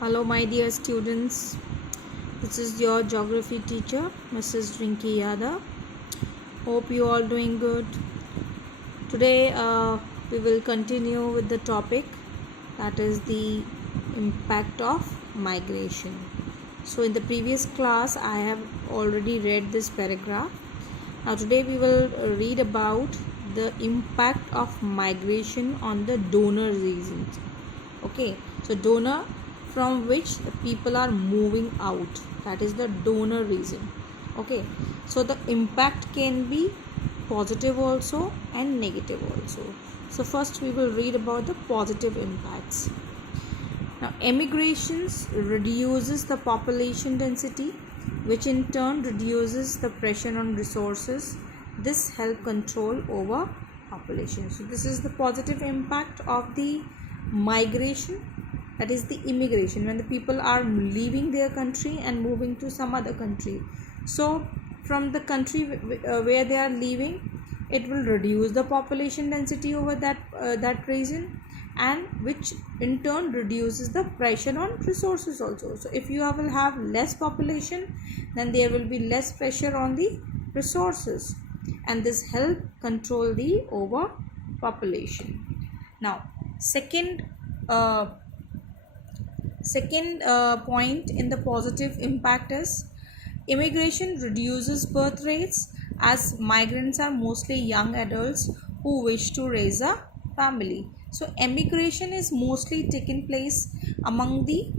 Hello, my dear students. This is your geography teacher, Mrs. Rinki Yadav. Hope you all doing good. Today, we will continue with the topic that is the impact of migration. So, in the previous class, I have already read this paragraph. Now, today we will read about the impact of migration on the donor regions. Okay, so donor from which the people are moving out, that is the donor region. Okay, so the impact can be positive also and negative also. So first we will read about the positive impacts. Now, emigrations reduces the population density, which in turn reduces the pressure on resources. This help control over population. So this is the positive impact of the migration, that is the immigration, when the people are leaving their country and moving to some other country. So from the country where they are leaving, it will reduce the population density over that region, and which in turn reduces the pressure on resources also. So if you will have less population, then there will be less pressure on the resources, and this help control the overpopulation. Now, second point in the positive impact is immigration reduces birth rates, as migrants are mostly young adults who wish to raise a family. So immigration is mostly taking place among the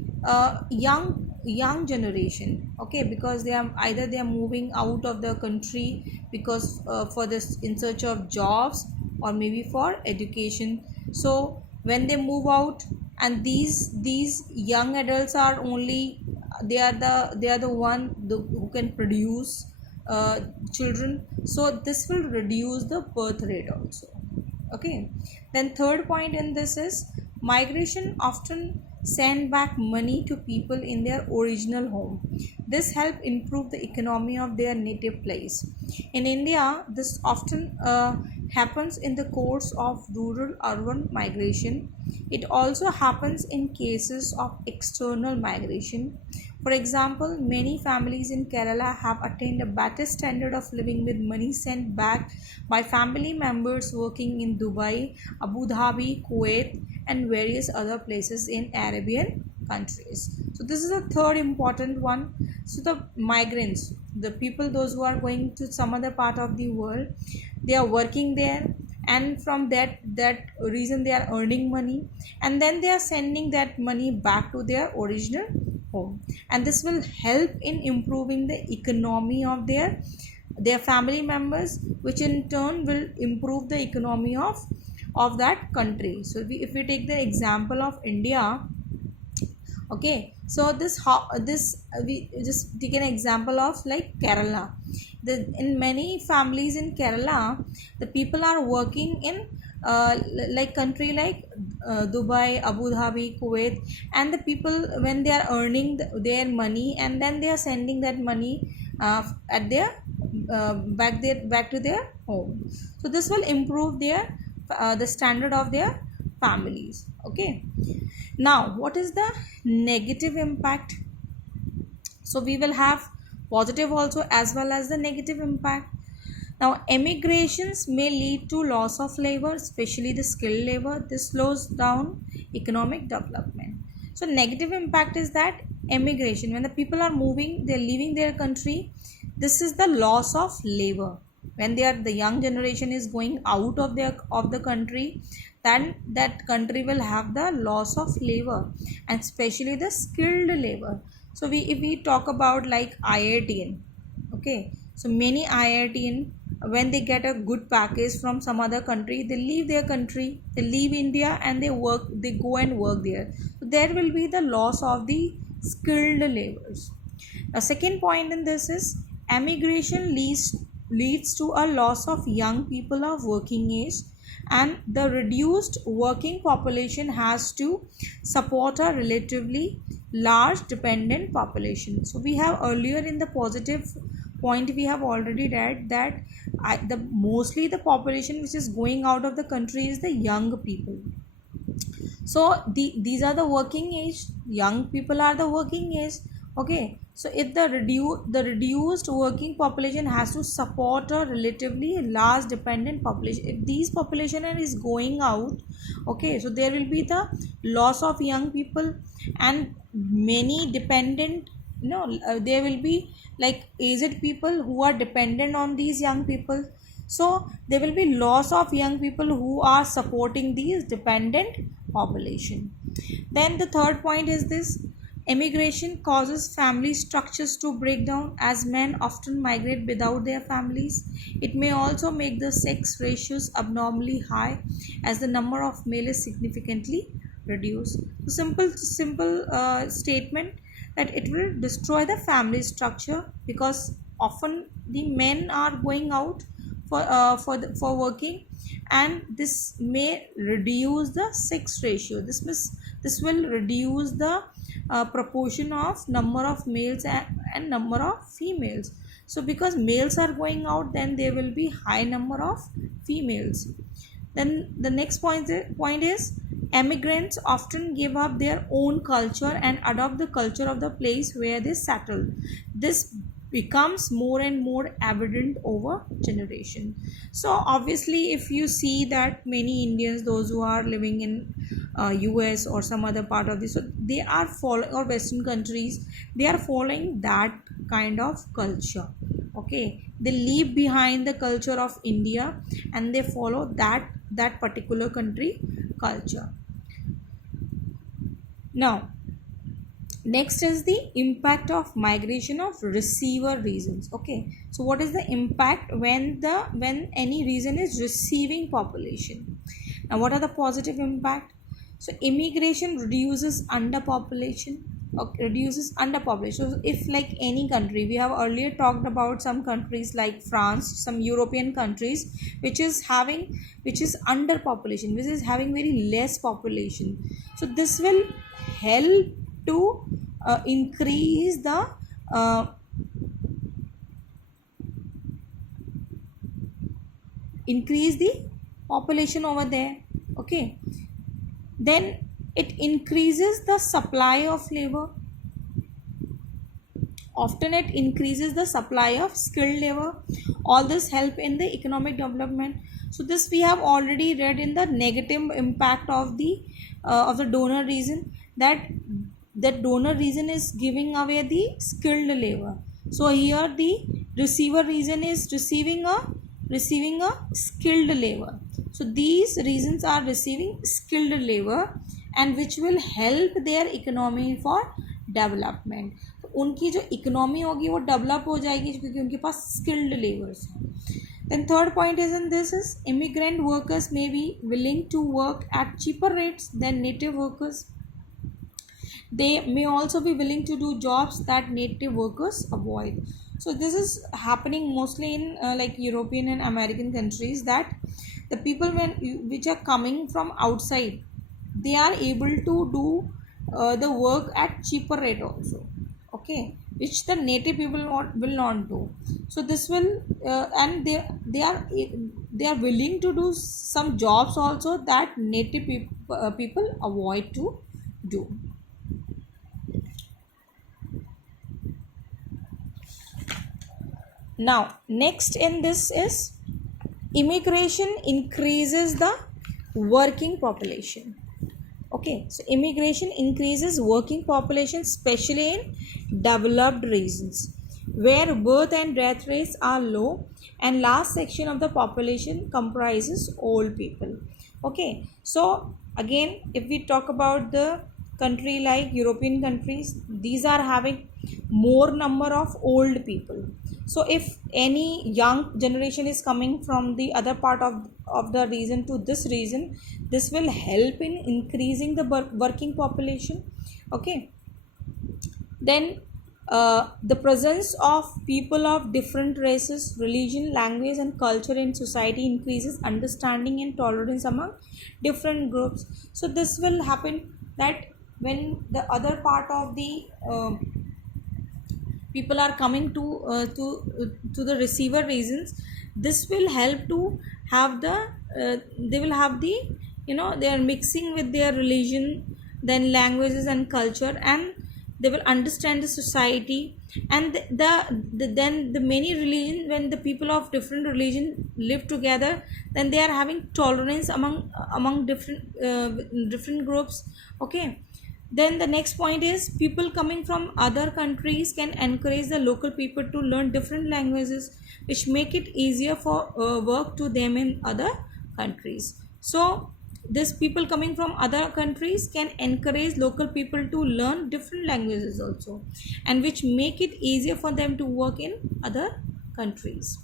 young generation, okay, because they are moving out of the country because for this in search of jobs or maybe for education. So when they move out, and these young adults are only they are the one who can produce children, so this will reduce the birth rate also. Okay, then third point in this is migration often send back money to people in their original home. This help improve the economy of their native place. In India, this often happens in the course of rural urban migration. It also happens in cases of external migration. For example, many families in Kerala have attained a better standard of living with money sent back by family members working in Dubai, Abu Dhabi, Kuwait, and various other places in Arabian countries. So this is a third important one. So the migrants, the people, those who are going to some other part of the world, they are working there, and from that reason they are earning money, and then they are sending that money back to their original home, and this will help in improving the economy of their family members, which in turn will improve the economy of that country. So if we take the example of India, okay, so we just take an example of like Kerala. In many families in Kerala, the people are working in like country like Dubai, Abu Dhabi, Kuwait, and the people, when they are earning their money, and then they are sending that money at their back to their home. So this will improve their the standard of their families. Okay, now what is the negative impact? So we will have positive also as well as the negative impact. Now, emigrations may lead to loss of labor, especially the skilled labor. This slows down economic development. So negative impact is that emigration, when the people are moving, they are leaving their country, this is the loss of labor. When the young generation is going out of the country, then that country will have the loss of labor, and especially the skilled labor. So if we talk about like IITian, okay, so many IITian, when they get a good package from some other country, they leave their country, they leave India, and they go and work there. So there will be the loss of the skilled laborers. Now, second point in this is emigration leads to a loss of young people of working age, and the reduced working population has to support a relatively large dependent population. So we have earlier in the positive point, we have already read that mostly the population which is going out of the country is the young people. So these are the working age, young people are the working age. Okay, so if the reduced working population has to support a relatively large dependent population, if these population is going out, okay, so there will be the loss of young people and many dependent, there will be like aged people who are dependent on these young people. So there will be loss of young people who are supporting these dependent population. Then the third point is this: immigration causes family structures to break down as men often migrate without their families. It may also make the sex ratios abnormally high as the number of male is significantly reduced. Simple statement that it will destroy the family structure, because often the men are going out for working, and this may reduce the sex ratio. This will reduce the proportion of number of males and number of females. So because males are going out, then there will be high number of females. Then the next point is immigrants often give up their own culture and adopt the culture of the place where they settle. This becomes more and more evident over generation. So obviously, if you see that many Indians, those who are living in US or some other part of this, so they are following, or Western countries, they are following that kind of culture. Okay, they leave behind the culture of India and they follow that particular country culture. Now next is the impact of migration of receiver regions. Okay, so what is the impact when any region is receiving population? Now what are the positive impact? So immigration reduces underpopulation. Okay, reduces underpopulation. So if like any country, we have earlier talked about some countries like France, some European countries which is underpopulation, which is having very less population. So this will help to increase the uh, increase the population over there. Okay, then it increases the supply of labor. Often it increases the supply of skilled labor. All this help in the economic development. So this we have already read in the negative impact of the donor region, that donor region is giving away the skilled labor. So here the receiver region is receiving a skilled labor. So these regions are receiving skilled labor, and which will help their economy for development. तो उनकी जो economy होगी वो develop हो जाएगी क्योंकि उनके पास skilled labours हैं. Then third point is in this is immigrant workers may be willing to work at cheaper rates than native workers. They may also be willing to do jobs that native workers avoid. So this is happening mostly in like European and American countries, that the people which are coming from outside, they are able to do the work at cheaper rate also. Okay, which the native people will not do. So this will and they are willing to do some jobs also that native people avoid to do. Now next in this is immigration increases the working population. Okay, so immigration increases working population, especially in developed regions where birth and death rates are low and large section of the population comprises old people. Okay, so again, if we talk about the country like European countries, these are having more number of old people. So if any young generation is coming from the other part of the region to this region, this will help in increasing the working population. Okay, then the presence of people of different races, religion, language and culture in society increases understanding and tolerance among different groups. So this will happen that when the other part of the people are coming to the receiver regions, this will help to have the they will have the they are mixing with their religion, then languages and culture, and they will understand the society. And then the many religion, when the people of different religion live together, then they are having tolerance among different groups. Okay. Then the next point is, people coming from other countries can encourage the local people to learn different languages, which make it easier for work to them in other countries. So these people coming from other countries can encourage local people to learn different languages also, and which make it easier for them to work in other countries.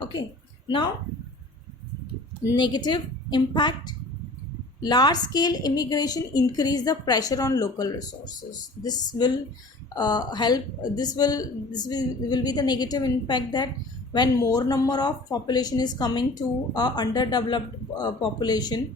Okay. Now, negative impact. Large scale immigration increase the pressure on local resources. This will help this will be the negative impact, that when more number of population is coming to underdeveloped population,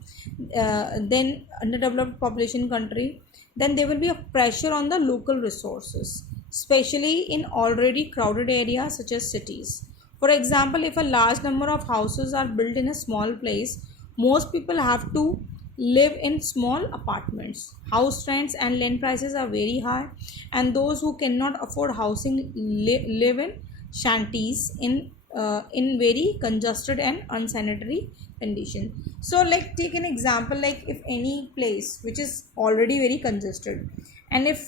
then underdeveloped population country, then there will be a pressure on the local resources, especially in already crowded areas such as cities. For example, if a large number of houses are built in a small place, most people have to live in small apartments. House rents and land prices are very high, and those who cannot afford housing live in shanties in very congested and unsanitary condition. So, like, take an example, like if any place which is already very congested, and if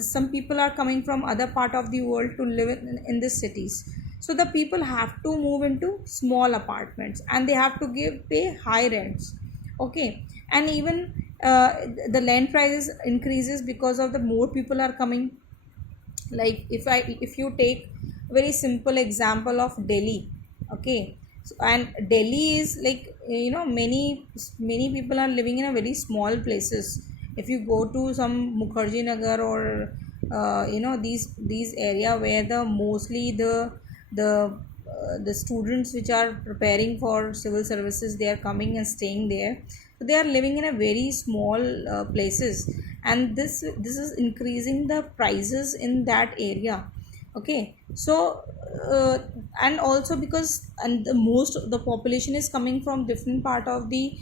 some people are coming from other part of the world to live in these cities, so the people have to move into small apartments, and they have to pay high rents. Okay. And even the land prices increases because of the more people are coming. Like, if you take very simple example of Delhi. Okay. So, and Delhi is like, many people are living in a very small places. If you go to some Mukherjee Nagar, or these area where the mostly the students which are preparing for civil services, they are coming and staying there. So they are living in a very small places, and this is increasing the prices in that area. Okay. So and also because, and most of the population is coming from different part of the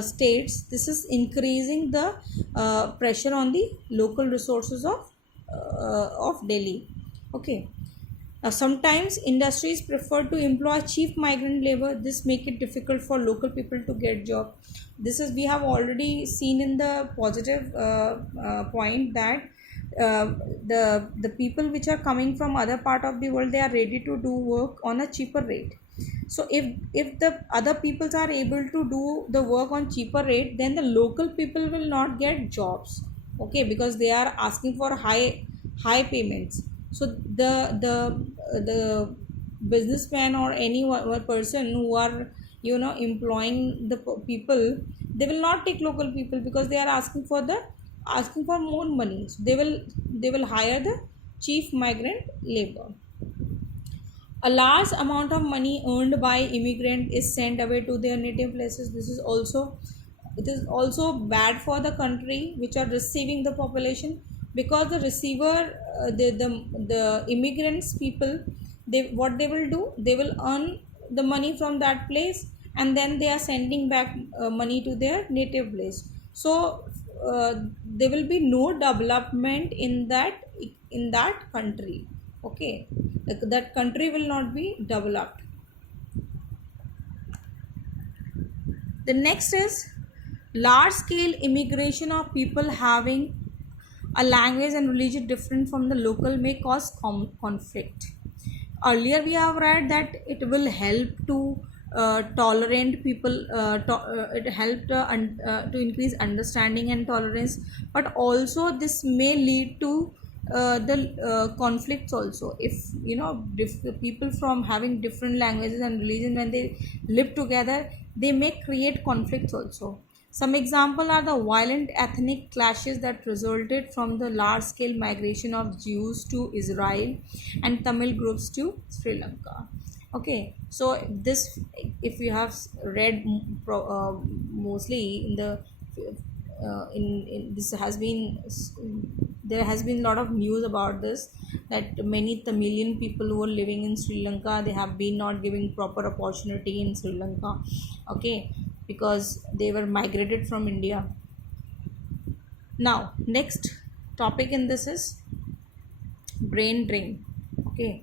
states, this is increasing the pressure on the local resources of Delhi. Okay. Now, sometimes industries prefer to employ cheap migrant labor. This make it difficult for local people to get job. This is, we have already seen in the positive point, that the people which are coming from other part of the world, they are ready to do work on a cheaper rate. So if the other peoples are able to do the work on cheaper rate, then the local people will not get jobs. Okay, because they are asking for high payments. So the businessman or any one person who are employing the people, they will not take local people, because they are asking for more money. So they will hire the cheap migrant labor. A large amount of money earned by immigrant is sent away to their native places. It is also bad for the country which are receiving the population, because the receiver, the immigrants people, what they will do, they will earn the money from that place, and then they are sending back money to their native place. So there will be no development in that country. Okay. That country will not be developed. The next is, large scale immigration of people having a language and religion different from the local may cause conflict. Earlier we have read that it will help to tolerant people, it helped to increase understanding and tolerance, but also this may lead to the conflicts also. If people from having different languages and religion, when they live together, they may create conflicts also. Some examples are the violent ethnic clashes that resulted from the large-scale migration of Jews to Israel and Tamil groups to Sri Lanka. Okay, so this, if you have read mostly in the in this has been, there has been a lot of news about this, that many Tamilian people who are living in Sri Lanka, they have been not giving proper opportunity in Sri Lanka. Okay. because they were migrated from India. Now next topic in this is brain drain. Okay,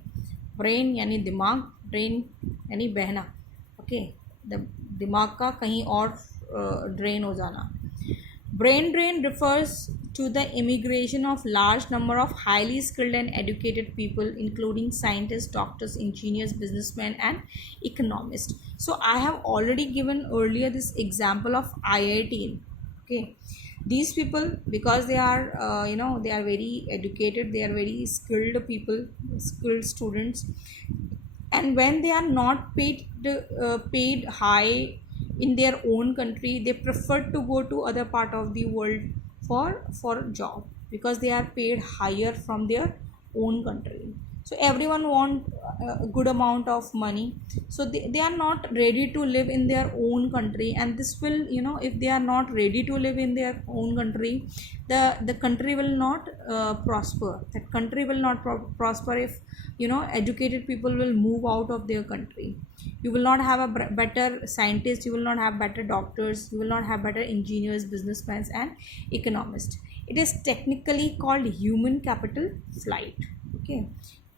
brain यानी दिमाग, brain यानी बहना. Okay, the दिमाग का कहीं और drain हो जाना. Brain drain refers to the immigration of large number of highly skilled and educated people, including scientists, doctors, engineers, businessmen, and economists. So I have already given earlier this example of IIT. Okay, these people, because they are they are very educated, they are very skilled people, skilled students, and when they are not paid high in their own country, they prefer to go to other part of the world for job, because they are paid higher from their own country. So everyone want a good amount of money, so they are not ready to live in their own country. And this will, if they are not ready to live in their own country, the country will not prosper. That country will not prosper if educated people will move out of their country. You will not have a better scientist, you will not have better doctors, you will not have better engineers, businessmen, and economists. It is technically called human capital flight. Okay,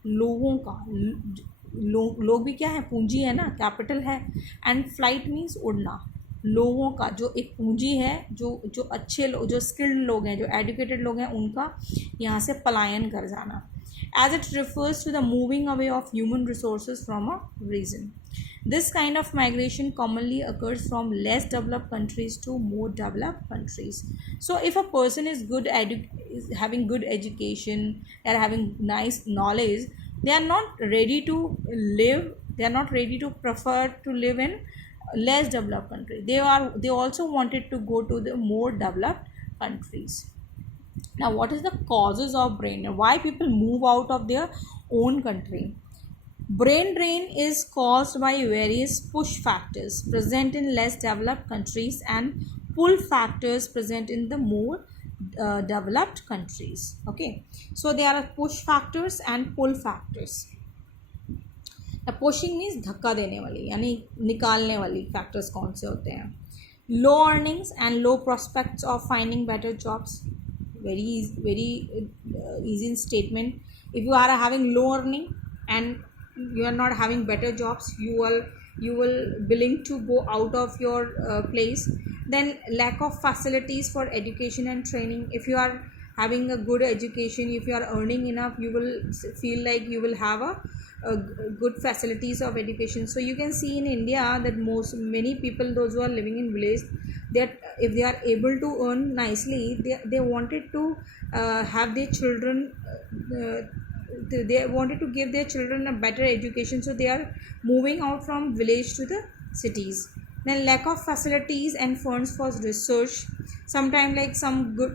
लोगों का, लोग भी क्या है, पूंजी है ना, capital है. एंड फ्लाइट मीन्स उड़ना. लोगों का जो एक पूंजी है, जो अच्छे लोग, जो स्किल्ड लोग हैं, जो एजुकेटेड लोग हैं, उनका यहाँ से पलायन कर जाना. As it refers to the moving away of human resources from a region. This kind of migration commonly occurs from less developed countries to more developed countries. So if a person is is having good education, they are having nice knowledge, they are not ready to live, they are not ready to prefer to live in less developed country. They also wanted to go to the more developed countries. Now, what is the causes of brain drain? Why people move out of their own country? Brain drain is caused by various push factors present in less developed countries and pull factors present in the more developed countries. Okay, so there are push factors and pull factors. Pushing means धक्का देने वाली, यानी निकालने वाली factors कौन से होते हैं? Low earnings and low prospects of finding better jobs. very easy statement. If you are having low earning and you are not having better jobs, you will willing to go out of your place. Then lack of facilities for education and training. If you are having a good education, if you are earning enough, you will feel like you will have a good facilities of education. So you can see in India that many people, those who are living in village, that if they are able to earn nicely, they wanted to have their children, they wanted to give their children a better education, so they are moving out from village to the cities. Then lack of facilities and funds for research. Sometimes like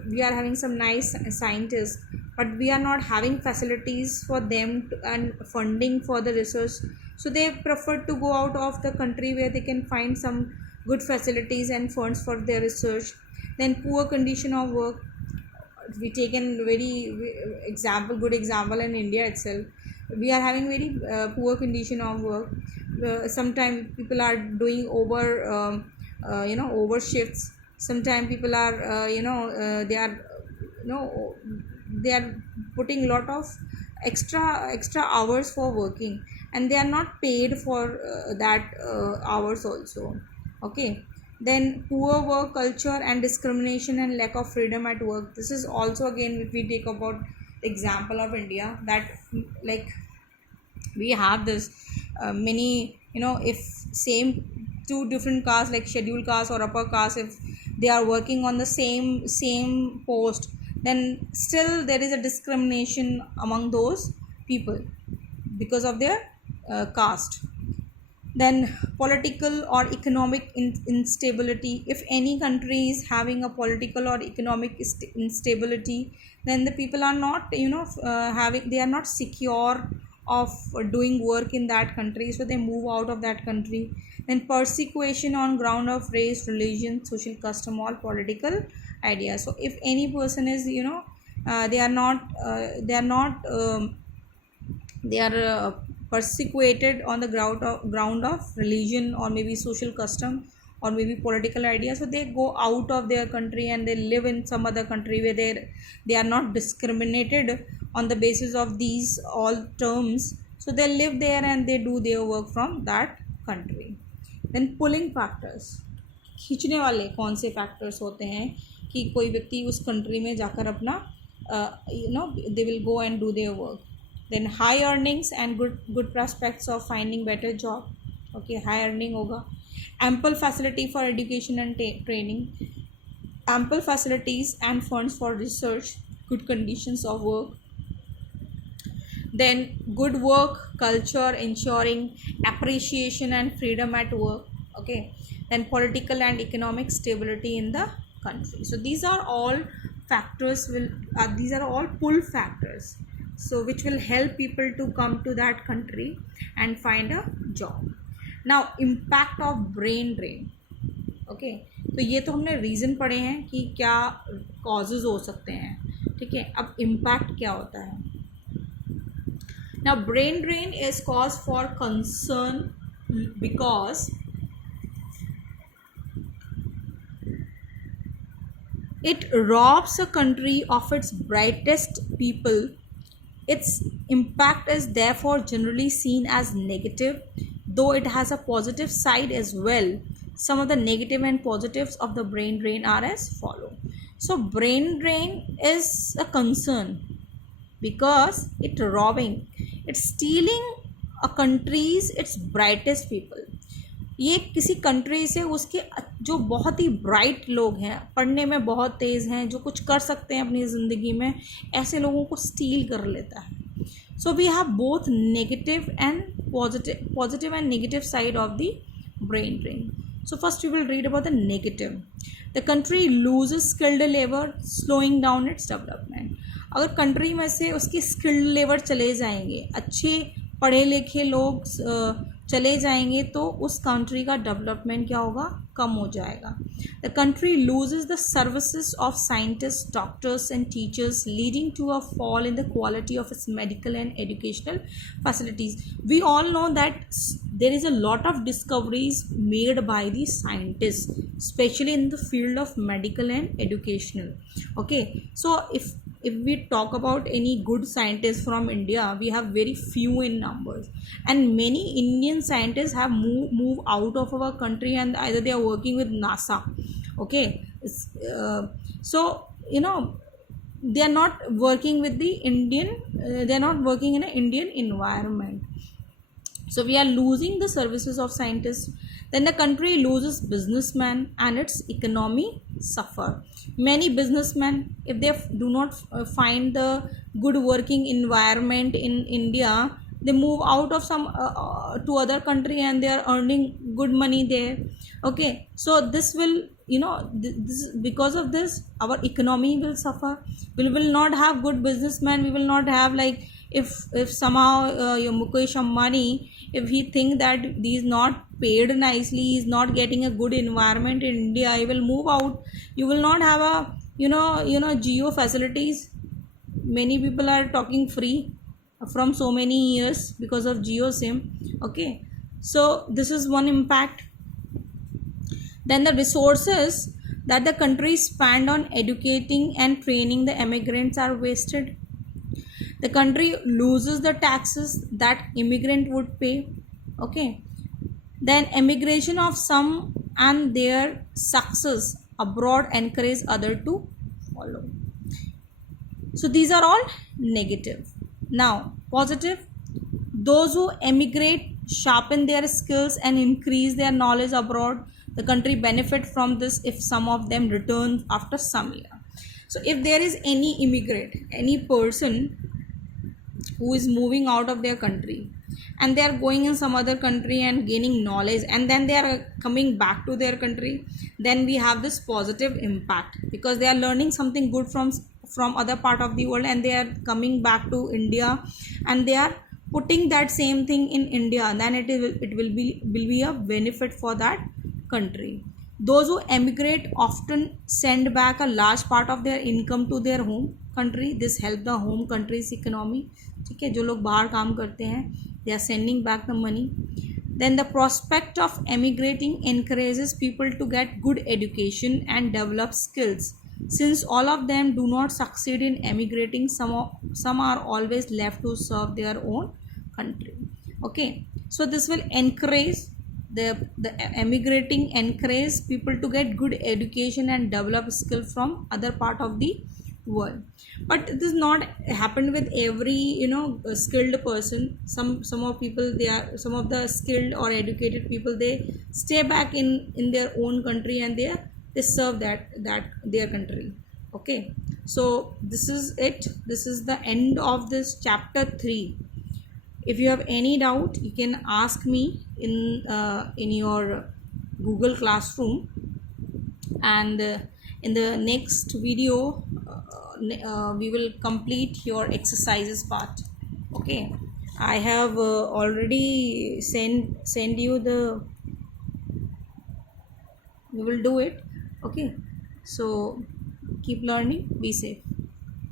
we are having some nice scientists, but we are not having facilities for them and funding for the research, so they prefer to go out of the country where they can find some good facilities and funds for their research. Then poor condition of work. We taken good example in India itself. We are having very poor condition of work. Sometimes people are doing over shifts. Sometimes people are they are putting lot of extra hours for working, and they are not paid for that hours also. Okay, then poor work culture and discrimination and lack of freedom at work. This is also, again, if we take about the example of India, that like we have this many, if same two different castes, like scheduled caste or upper caste, if they are working on the same post, then still there is a discrimination among those people because of their caste. Then political or economic instability. If any country is having a political or economic instability, then the people are not they are not secure of doing work in that country, so they move out of that country. Then persecution on ground of race, religion, social custom, or political ideas. So if any person is they are persecuted on the ground of religion, or maybe social custom, or maybe political ideas, so they go out of their country and they live in some other country where they are not discriminated on the basis of these all terms. So they live there and they do their work from that country. Then pulling factors, खींचने वाले कौन से factors होते हैं कि कोई व्यक्ति उस कंट्री में जाकर अपना they will go and do their work. Then high earnings and good prospects of finding better job. Okay, high earning होगा. Ample facility for education and training, ample facilities and funds for research, good conditions of work. Then good work culture ensuring appreciation and freedom at work. Okay, then political and economic stability in the country. So these are all factors these are all pull factors, so which will help people to come to that country and find a job. Now impact of brain drain. Okay, तो ये तो हमने reason पढ़े हैं कि क्या causes हो सकते हैं. ठीक है, अब impact क्या होता है. Now brain drain is cause for concern because it robs a country of its brightest people. Its impact is therefore generally seen as negative, though it has a positive side as well. Some of the negative and positives of the brain drain are as follow. So brain drain is a concern because it robbing, it's stealing a country's its brightest people. ये किसी country से उसके जो बहुत ही bright लोग हैं, पढ़ने में बहुत तेज़ हैं, जो कुछ कर सकते हैं अपनी ज़िंदगी में, ऐसे लोगों को स्टील कर लेता है. So we have both negative and positive and negative side of the brain drain. So first we will read about the negative. The country loses skilled labor, slowing down its development. अगर country में से उसके skilled labour चले जाएंगे, अच्छे पढ़े लिखे लोग चले जाएंगे, तो उस कंट्री का डेवलपमेंट क्या होगा, कम हो जाएगा. The country loses the services of scientist, doctors and teachers, leading to a fall in the quality of its medical and educational facilities. We all know that there is a lot of discoveries made by the scientists, especially in the field of medical and educational. Okay, so if we talk about any good scientists from India, we have very few in numbers, and many Indian scientists have moved out of our country, and either they are working with NASA. Okay, so they are not working with the Indian, they are not working in an Indian environment. So we are losing the services of scientists. Then the country loses businessmen and its economy suffer. Many businessmen, if they do not find the good working environment in India, they move out of some to other country and they are earning good money there. Okay, so this will this because of this our economy will suffer. We will not have good businessmen. We will not have, like, if somehow your Mukesh Ambani, if he think that he is not paid nicely, he is not getting a good environment in India, he will move out. You will not have a geo facilities. Many people are talking free from so many years because of Jio SIM. Okay, so this is one impact. Then the resources that the country spend on educating and training the immigrants are wasted. The country loses the taxes that immigrant would pay. Okay, then immigration of some and their success abroad encourage other to follow. So these are all negative. Now positive, those who emigrate sharpen their skills and increase their knowledge abroad. The country benefit from this if some of them return after some year. So if there is any immigrant, any person who is moving out of their country and they are going in some other country and gaining knowledge, and then they are coming back to their country, then we have this positive impact because they are learning something good from other part of the world, and they are coming back to India and they are putting that same thing in India, and then it will be a benefit for that country. Those who emigrate often send back a large part of their income to their home country. This help the home country's economy. ठीक है, जो लोग बाहर काम करते हैं, they are sending back the money. Then the prospect of emigrating encourages people to get good education and develop skills. Since all of them do not succeed in emigrating, some are always left to serve their own country. Okay, so this will encourage the emigrating encourage people to get good education and develop skill from other part of the world. But this not happened with every skilled person. Some of people, they are some of the skilled or educated people, they stay back in their own country and they serve that their country. Okay, so this is it. This is the end of this chapter 3. If you have any doubt, you can ask me in your Google Classroom, and in the next video we will complete your exercises part. Okay, I have already send you the, we will do it. Okay, so keep learning, be safe.